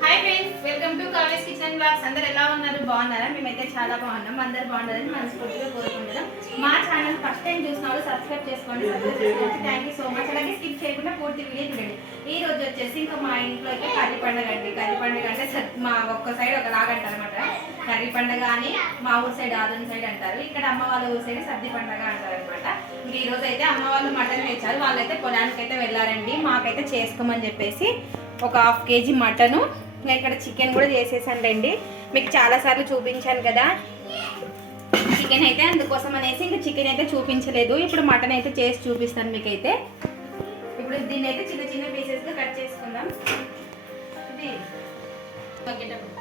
Hi friends welcome to కావేస్ kitchen blogs అందరు ఎలా ఉన్నారు? బాగున్నారా? మేమైతే చాలా బాగున్నాం. అందరు బాగున్నారని మనస్ఫూర్తిగా కోరుకుంటున్నాం. మా ఛానల్ ఫస్ట్ టైం చూసిన వాళ్ళు సబ్స్క్రైబ్ చేసుకోండి సబ్స్క్రైబ్ చేసుకోండి. థ్యాంక్ యూ సో మచ్ అలాగే స్కిప్ చేయకుండా పూర్తి వీడియో చూడండి. ఈ రోజు వచ్చేసి ఇంకా మా ఇంట్లో అయితే కర్రీ పండుగ అండి. కర్రీ పండుగ అంటే మా ఒక్క సైడ్ ఒకలాగా అంటారు అనమాట కర్రీ పండుగ అని మా ఊరు సైడ్ ఆదన్ సైడ్ అంటారు. ఇక్కడ అమ్మ వాళ్ళ ఊరు సైడ్ సర్ది పండుగ అంటారు అనమాట ఈ రోజు అయితే అమ్మ వాళ్ళు మటన్ తెచ్చారు. వాళ్ళైతే పొలానికి అయితే వెళ్ళారండి. మాకైతే చేసుకోమని చెప్పేసి ఒక హాఫ్ కేజీ మటను నేను ఇక్కడ చికెన్ కూడా చేసేసాను రండి మీకు చాలా సార్లు చూపించాను కదా. చికెన్ అయితే అందుకోసం అనేసి ఇంకా చికెన్ అయితే చూపించలేదు. ఇప్పుడు మటన్ అయితే చేసి చూపిస్తాను మీకైతే. ఇప్పుడు దీన్ని అయితే చిన్న చిన్న పీసెస్గా కట్ చేసుకుందాం. ఇది. తగ్గేటప్పుడు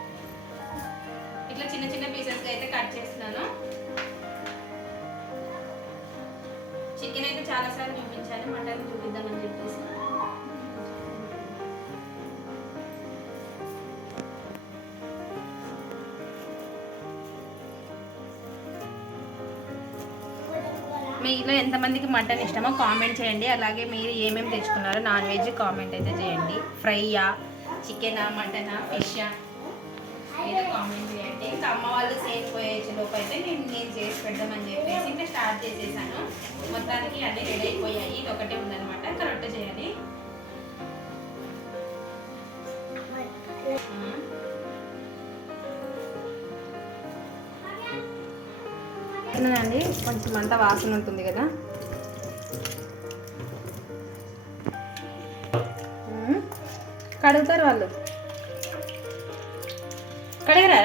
ఇట్లా చిన్న చిన్న పీసెస్గా అయితే కట్ చేస్తున్నాను. చికెన్ అయితే చాలా సార్లు చూపించాను. మటన్ చూపిద్దామని చెప్పేసి. మీలో ఎంతమందికి మటన్ ఇష్టమో కామెంట్ చేయండి. అలాగే మీరు ఏమేమి తెచ్చుకున్నారో నాన్ వెజ్ కామెంట్ అయితే చేయండి. ఫ్రైయా చికెనా మటనా ఫిషా ఏదో కామెంట్ చేయండి. ఇంకా అమ్మ వాళ్ళు సేమ్ పోయేసి లోపు అయితే నేను నేను చేసి పెడదామని చెప్పేసి ఇంకా స్టార్ట్ చేసేసాను. మొత్తానికి అన్నీ రెడీ అయిపోయాయి. ఇది ఒకటే ఉందన్నమాట. కరెక్ట్ చేయండి చేయాలి అండి కొంచెం అంతా వాసన ఉంటుంది కదా. కడుగుతారు వాళ్ళు. కడిగరా?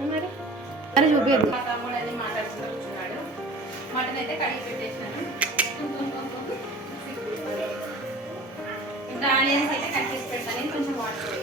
మరి? మరి చూపించద్దు మా తమ్ముడు అది మాట్లాడుతూ కూర్చున్నాడు. మటన్ అయితే కడిగి పెట్టేసినాను. ఇంకా ఆనియన్స్ అయితే కట్ చేసి పెడతాను. కొంచెం వాటర్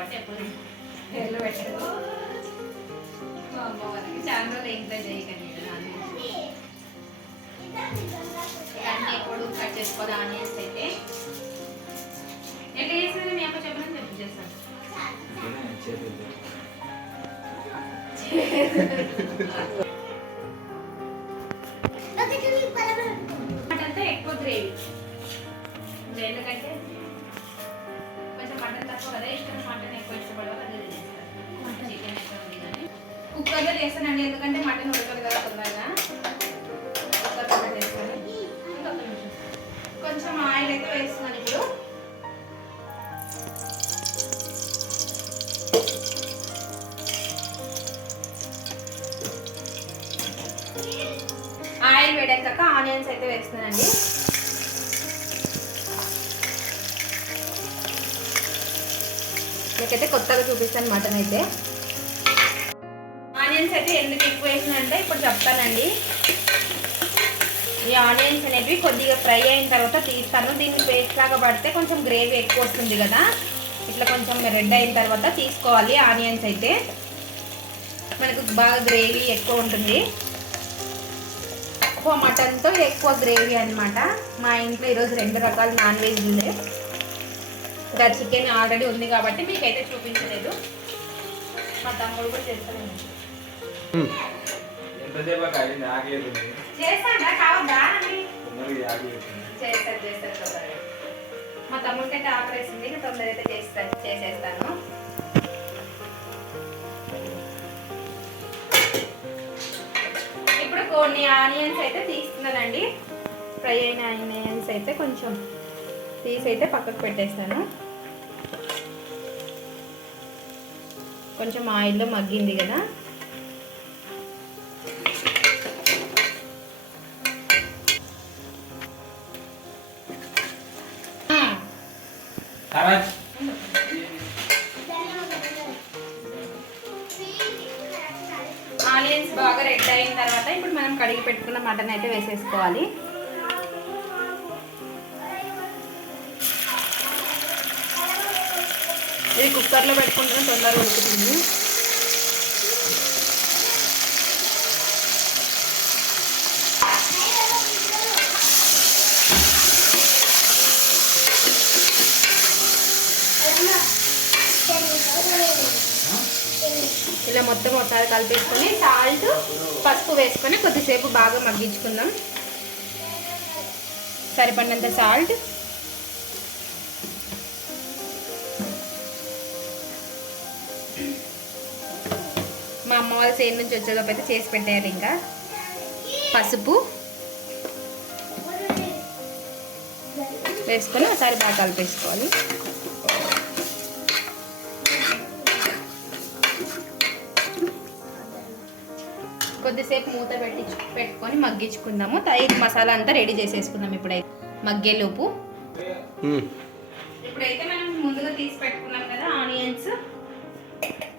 కాబట్టి ఎప్పుడు పేర్లు పెట్టాడు మా అమ్మ వాళ్ళకి చాలా రోజులు ఇంట్లో చేయకండి నాన్ వెజ్ అన్నీ ఎప్పుడు కట్ చేసుకోవాలి ఆనియన్స్ అయితే ఎట్లా చేస్తుంది మీ అమ్మ చెప్పి చేస్తాను వేస్తానండి ఎందుకంటే మటన్ ఉడకదు కదా తొందరగా. కొంచెం ఆయిల్ అయితే వేస్తున్నాను ఇప్పుడు. ఆయిల్ వేడాక ఆనియన్స్ అయితే వేస్తున్నానండి. మీకైతే కొత్తగా చూపిస్తాను మటన్ అయితే. ఆనియన్స్ అయితే ఎందుకు ఎక్కువ వేసినంటే ఇప్పుడు చెప్తానండి. ఈ ఆనియన్స్ అనేవి కొద్దిగా ఫ్రై అయిన తర్వాత తీస్తాను. దీన్ని పేస్ట్ లాగా పడితే కొంచెం గ్రేవీ ఎక్కువ వస్తుంది కదా. ఇట్లా కొంచెం రెడ్ అయిన తర్వాత తీసుకోవాలి ఆనియన్స్ అయితే. మనకు బాగా గ్రేవీ ఎక్కువ ఉంటుంది. ఎక్కువ మటన్తో ఎక్కువ గ్రేవీ అన్నమాట. మా ఇంట్లో ఈరోజు రెండు రకాల నాన్ వెజ్ ఉంది. ఇంకా చికెన్ ఆల్రెడీ ఉంది కాబట్టి మీకైతే చూపించలేదు. మా తమ్ముడు కూడా చేస్తాను మా తమ్ముడికి అయితే ఆకలేసింది తొందరగా అయితే చేస్తాను చేసేస్తాను. ఇప్పుడు కొన్ని ఆనియన్స్ అయితే తీస్తున్నానండి. ఫ్రై అయిన ఆనియన్స్ అయితే కొంచెం తీసి అయితే పక్కకు పెట్టేస్తాను. కొంచెం ఆయిల్లో మగ్గింది కదా. ఆనియన్స్ బాగా రెడ్ అయిన తర్వాత ఇప్పుడు మనం కడిగి పెట్టుకున్న మటన్ అయితే వేసేసుకోవాలి. ఇది కుక్కర్లో పెట్టుకుంటే తొందరగా ఉడుకుతుంది. ఇలా మొత్తం ఒకసారి కలిపేసుకొని సాల్ట్ పసుపు వేసుకొని కొద్దిసేపు బాగా మగ్గించుకుందాం. సరిపడినంత సాల్ట్ మా అమ్మ వాళ్ళ సేమ్ నుంచి వచ్చేలోపు అయితే చేసి పెట్టారు ఇంకా. పసుపు వేసుకొని ఒకసారి బాగా కలిపేసుకోవాలి. కొద్దిసేపు మూత పెట్టి పెట్టుకొని మగ్గించుకుందాము. త- ఈ మసాలా అంతా రెడీ చేసేసుకుందాం ఇప్పుడైతే. మగ్గేలోపు. ఇప్పుడైతే మనం ముందుగా తీసి పెట్టుకున్నాం కదా ఆనియన్స్.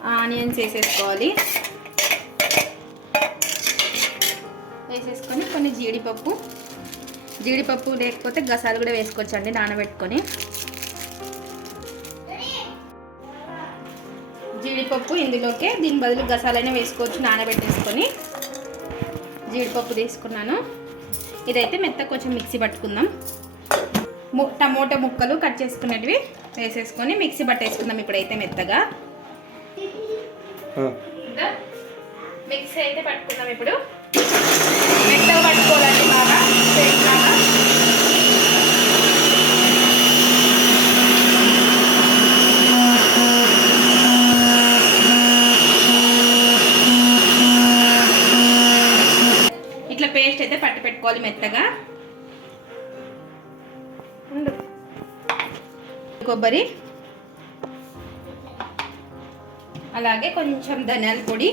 ఆనియన్స్ వేసేసుకోవాలి. వేసేసుకొని కొన్ని జీడిపప్పు. జీడిపప్పు లేకపోతే గసాలు కూడా వేసుకోవచ్చు అండి నానబెట్టుకొని. జీడిపప్పు ఇందులోకే దీని బదులు గసాలైనా వేసుకోవచ్చు నానబెట్టేసుకొని. జీడిపప్పు తీసుకున్నాను. ఇదైతే మెత్త కొంచెం మిక్సీ పట్టుకుందాం. ము- టమోటా ముక్కలు కట్ చేసుకున్నటివి వేసేసుకొని మిక్సీ పట్టేసుకుందాం ఇప్పుడైతే మెత్తగా. మిక్సీ అయితే పట్టుకుందాం ఇప్పుడు. మెత్తగా పట్టుకోవాలండి బాగా పేస్ట్ లాగా ఇట్లా పేస్ట్ కలుపుకోవాలి మెత్తగా. కొబ్బరి. అలాగే కొంచెం ధనియాల పొడి.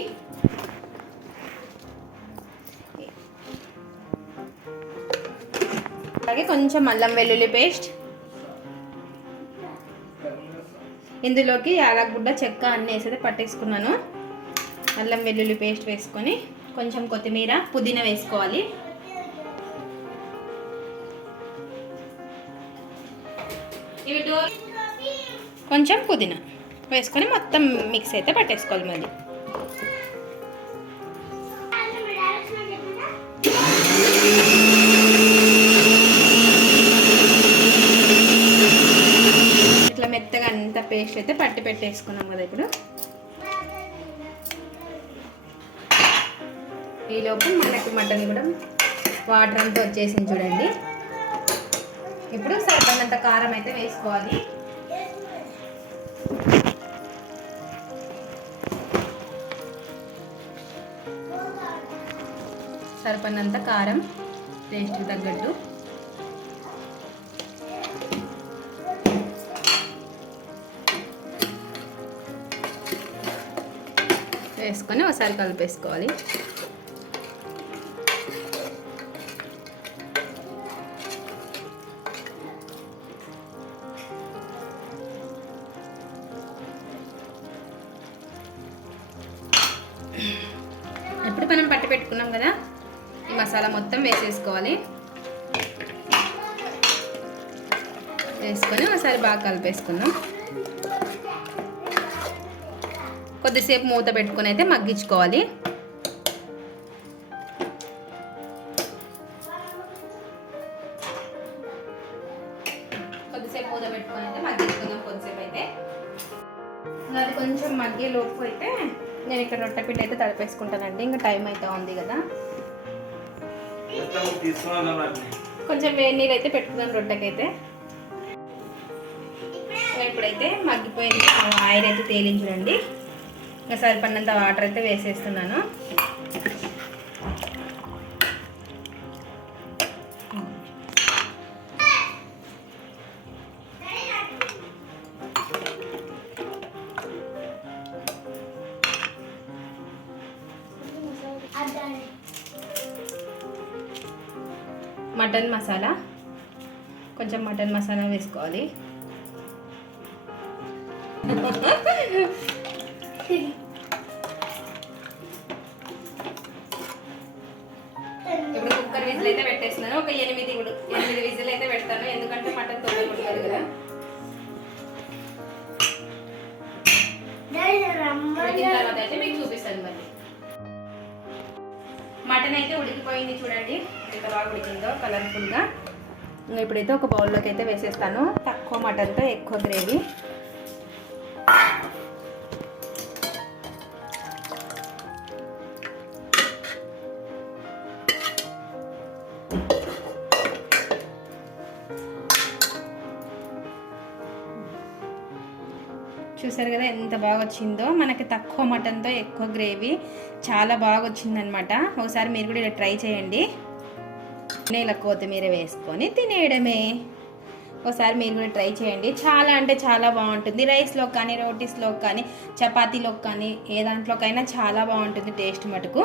అలాగే కొంచెం అల్లం వెల్లుల్లి పేస్ట్. ఇందులోకి యాలగుడ్డ చెక్క అన్నీ వేసేది పట్టేసుకున్నాను. అల్లం వెల్లుల్లి పేస్ట్ వేసుకొని కొంచెం కొత్తిమీర పుదీనా వేసుకోవాలి. కొంచెం పుదీనా వేసుకొని మొత్తం మిక్స్ అయితే పట్టేసుకోవాలి మళ్ళీ. ఇట్లా మెత్తగా అంత పేస్ట్ అయితే పట్టి పెట్టేసుకున్నాం కదా ఇప్పుడు. ఈలోపు మనకి మటన్ కూడా వాటర్ అంతా వచ్చేసింది చూడండి. ఇప్పుడు సరిపడినంత కారం అయితే వేసుకోవాలి. సరిపడినంత కారం టేస్ట్కి తగ్గట్టు. వేసుకొని ఒకసారి కలిపేసుకోవాలి. ఇప్పుడు మనం పట్టి పెట్టుకున్నాం కదా ఈ మసాలా మొత్తం వేసేసుకోవాలి. వేసుకొని ఒకసారి బాగా కలిపేసుకుందాం. కొద్దిసేపు మూత పెట్టుకొని అయితే మగ్గించుకోవాలి. కొద్దిసేపు మూత పెట్టుకుని అయితే మగ్గించుకుందాం కొద్దిసేపు అయితే. అది కొంచెం మగ్గే లోపు అయితే నేను ఇక్కడ రొట్టె పిండి అయితే తడిపేసుకుంటానండి. ఇంకా టైం అయితే ఉంది కదా. కొంచెం వేడి నీళ్ళు అయితే పెట్టుకుందాం రొట్టెకైతే. ఇప్పుడైతే మగ్గిపోయింది ఆయిల్ అయితే తేలించండి ఇంకా సరిపడినంత వాటర్ అయితే వేసేస్తున్నాను. మటన్ మసాలా. కొంచెం మటన్ మసాలా వేసుకోవాలి. ఇప్పుడు కుక్కర్ విజిల్ అయితే పెట్టేస్తున్నాను. ఒక ఎనిమిది ఎనిమిది విజిల్ అయితే చూడండి. ఎంత బాగా ఉడికిందో కలర్ఫుల్గా. ఇంకా ఇప్పుడైతే ఒక బౌల్లోకి అయితే వేసేస్తాను. తక్కువ మటన్తో ఎక్కువ గ్రేవీ చూసారు కదా ఎంత బాగా వచ్చిందో మనకి తక్కువ మటన్తో ఎక్కువ గ్రేవీ చాలా బాగా వచ్చిందనమాట ఒకసారి మీరు కూడా ఇలా ట్రై చేయండి. నేల కొత్తిమీర వేసుకొని తినేయడమే. ఒకసారి మీరు కూడా ట్రై చేయండి. చాలా అంటే చాలా బాగుంటుంది. రైస్లో కానీ రోటీస్లో కానీ చపాతీలో కానీ ఏ దాంట్లోకైనా చాలా బాగుంటుంది టేస్ట్ మటుకు.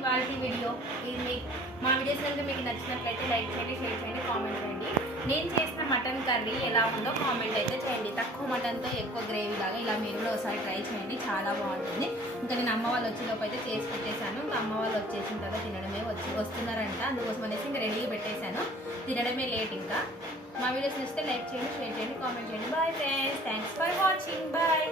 క్వాలిటీ వీడియో ఇది మా వీడియోస్ కనుక మీకు నచ్చినట్లయితే లైక్ చేయండి షేర్ చేయండి కామెంట్ చేయండి. నేను చేసిన మటన్ కర్రీ ఎలా ఉందో కామెంట్ అయితే చేయండి. తక్కువ మటన్తో ఎక్కువ గ్రేవీ లాగా ఇలా మీరు కూడా ఒకసారి ట్రై చేయండి. చాలా బాగుంటుంది. ఇంకా నేను అమ్మ వాళ్ళు వచ్చేలోపు అయితే చేసి పెట్టేశాను. ఇంకా అమ్మ వాళ్ళు వచ్చేసిన తర్వాత తినడమే వచ్చి వస్తున్నారంట. అందుకోసం అనేసి ఇంకా రెడీగా పెట్టేశాను. తినడమే లేట్ ఇంకా. మా వీడియోస్ నచ్చితే లైక్ చేయండి షేర్ చేయండి కామెంట్ చేయండి. Bye friends thanks for watching bye